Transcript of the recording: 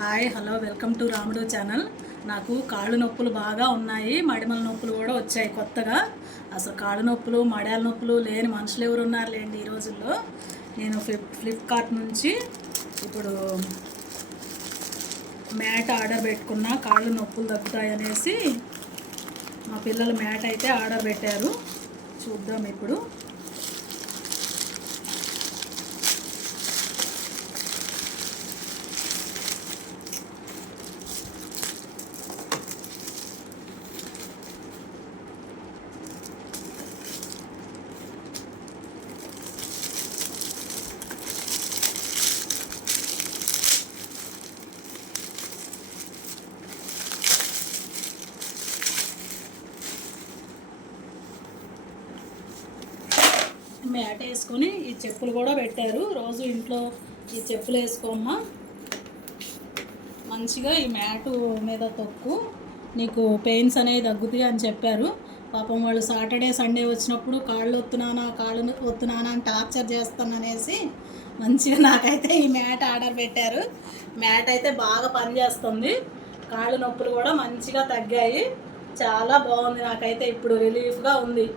Hi hello welcome to రాముడు channel. నాకు కాళ్ళు నొప్పులు బాగా ఉన్నాయి, మడిమల నొప్పులు కూడా వచ్చాయి కొత్తగా. అసలు కాళ్ళు నొప్పులు మడాల నొప్పులు లేని మనుషులు ఎవరు ఉన్నారు లేండి ఈ రోజుల్లో. నేను ఫ్లిప్కార్ట్ నుంచి ఇప్పుడు మ్యాట్ ఆర్డర్ పెట్టుకున్నా, కాళ్ళు నొప్పులు తగ్గుతాయి అనేసి. మా పిల్లలు మ్యాట్ అయితే ఆర్డర్ పెట్టారు, చూద్దాం ఇప్పుడు. మ్యాట్ వేసుకొని ఈ చెప్పులు కూడా పెట్టారు. రోజు ఇంట్లో ఈ చెప్పులు వేసుకోమ్మా, మంచిగా ఈ మ్యాటు మీద తొక్కు, నీకు పెయిన్స్ అనేవి తగ్గుతాయి అని చెప్పారు. పాపం వాళ్ళు సాటర్డే సండే వచ్చినప్పుడు కాళ్ళు ఒత్తున్నానా అని టార్చర్ చేస్తాననేసి మంచిగా నాకైతే ఈ మ్యాట్ ఆర్డర్ పెట్టారు. మ్యాట్ అయితే బాగా పనిచేస్తుంది, కాళ్ళు నొప్పులు కూడా మంచిగా తగ్గాయి. చాలా బాగుంది, నాకైతే ఇప్పుడు రిలీఫ్గా ఉంది.